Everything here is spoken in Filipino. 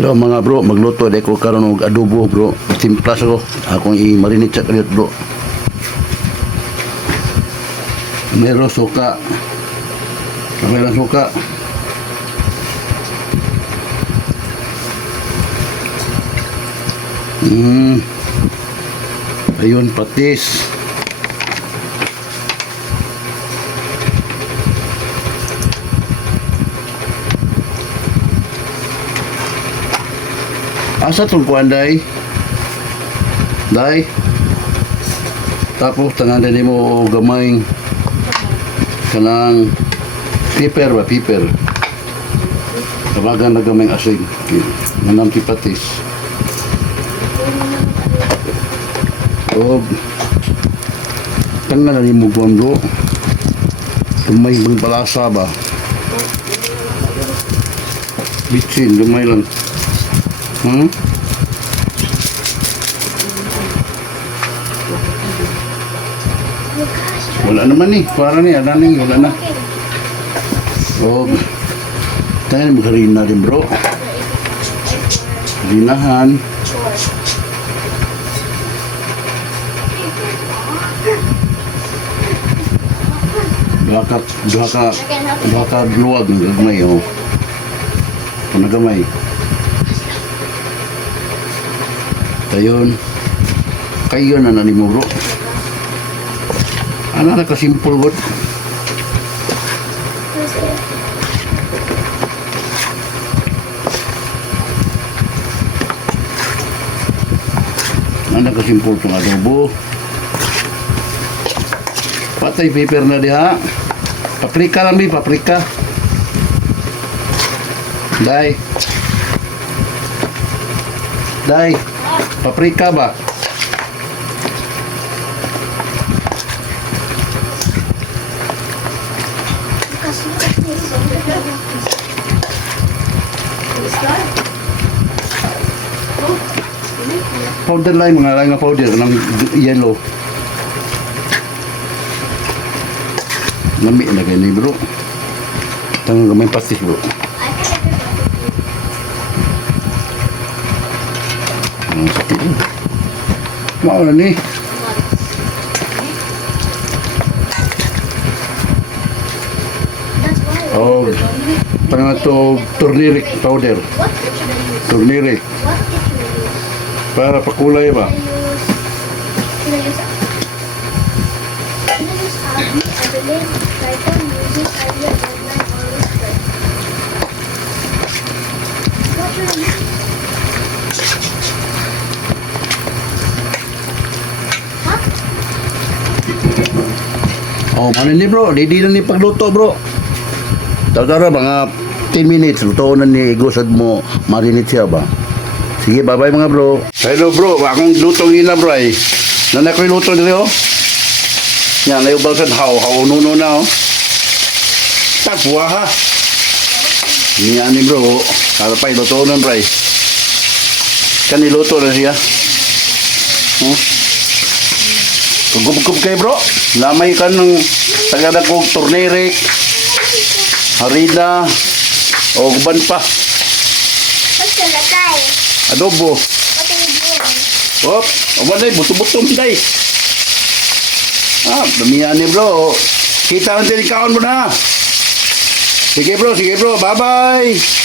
Hello mga bro, magluto di ko karon og adobo bro. Timplas ako. Akong i-marinate sa kaliot bro. Meron suka. Meron suka. Ayun, patis. Asa itong kuhan, day? Day? Tapos, tangan din mo gamay kanang piper ba? Piper. Tawagan na gamay asing. Nanam patis. O, tangan na ni mo kuhan, bro. Lumay bang balasa ba? Bitsin, lumay lang. Wala naman ni, para ni, ada ni, wala na. O, tayo magharina din bro. Harinahan. Dua ka luwag ng gagmay, o. Panagamay. Ayun. Kayo na nanimo bro. Ano na ka-simple god. Ano na ka-simple itong adobo. Patay paper na diha. Paprika lang di, paprika. Day. Day. Paprika ba? Powder lang, mga lang nga powder ng yellow. Nami na ganyan bro. Tangang gamay pastis bro. Mau na ni. Oh, tengah tu turmeric powder. Turmeric. Para pakulay ba? Oh, mana ni bro? Didi na ni pagluto bro. Tagara mga 10 minutes luto na ni igusad mo marinate siya ba. Sige, bye-bye mga bro. Hello bro, akong luto nila bro ay. Nanay ko luto nila oh. Yan, layubal sa haw nuno na oh. Tapwa ha. Yan ni bro. Para pa iluto na bro ay. Kaniluto na siya. Kugub-gub kayo bro. Lamay ka ng tagada kong turmeric, harina, o guban pa. Adobo. Hop, awan buto-buto day. Damihan ni bro. Kita ang tinikaon mo na. Sige bro, bye-bye.